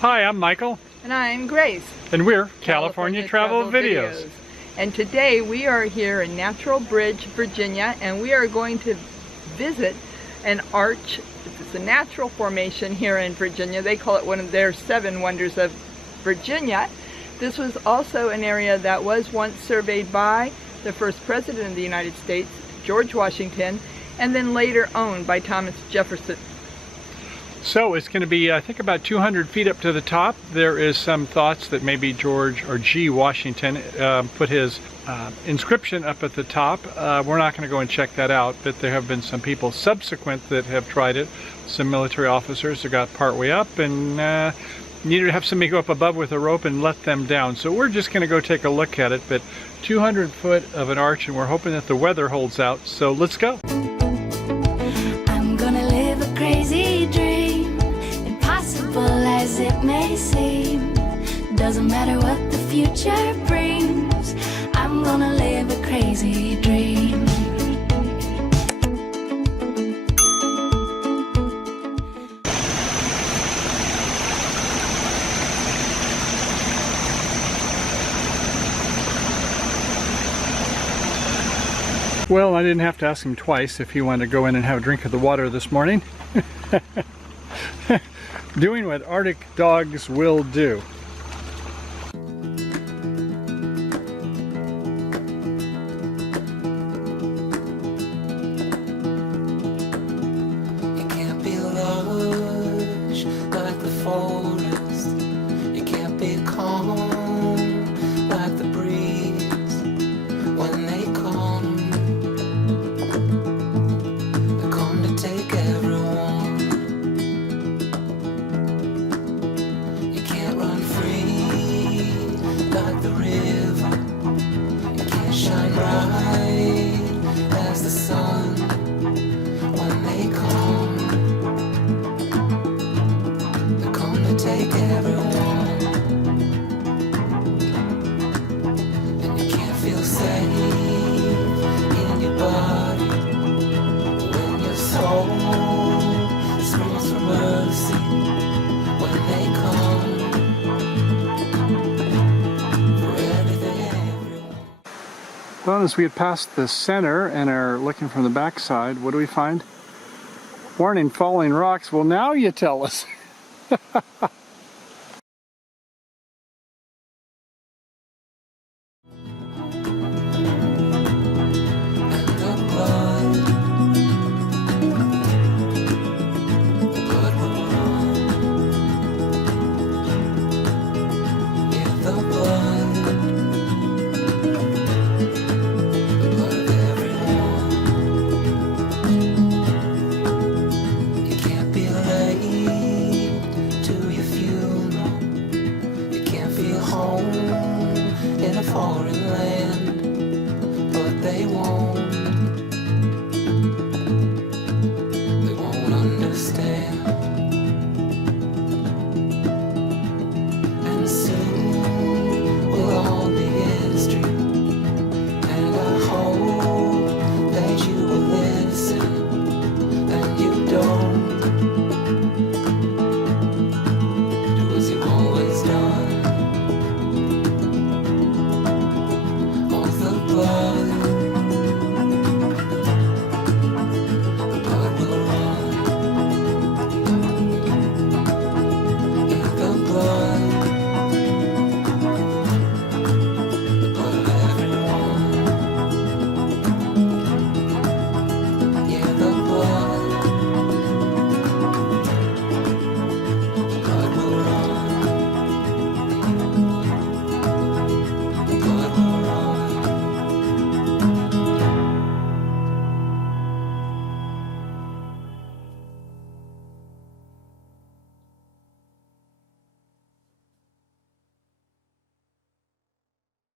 Hi, I'm Michael. And I'm Grace. And we're California Travel Videos. And today we are here in Natural Bridge, Virginia, and we are going to visit an arch. It's a natural formation here in Virginia. They call it one of their 7 wonders of Virginia. This was also an area that was once surveyed by the first president of the United States, George Washington, and then later owned by Thomas Jefferson. So it's going to be, I think, about 200 feet up to the top. There is some thoughts that maybe George or G. Washington put his inscription up at the top. We're not going to go and check that out, but there have been some people subsequent that have tried it. Some military officers that got partway up and needed to have somebody go up above with a rope and let them down. So we're just going to go take a look at it, but 200 foot of an arch, and we're hoping that the weather holds out. So let's go. I'm gonna live a crazy dream, impossible as it may seem. Doesn't matter what the future brings, I'm gonna live a crazy dream. Well, I didn't have to ask him twice if he wanted to go in and have a drink of the water this morning. Doing what Arctic dogs will do. It can't be lush like the forest. It can't be calm like the breeze when they come. Take everyone. You can't run free like the river. You can't shine bright as the sun when they come. They're come to take everyone. And you can't feel safe in your body. Soul screams for mercy when they come for everything, everyone. Well, as we had passed the center and are looking from the backside, what do we find? Warning, falling rocks. Well, now you tell us.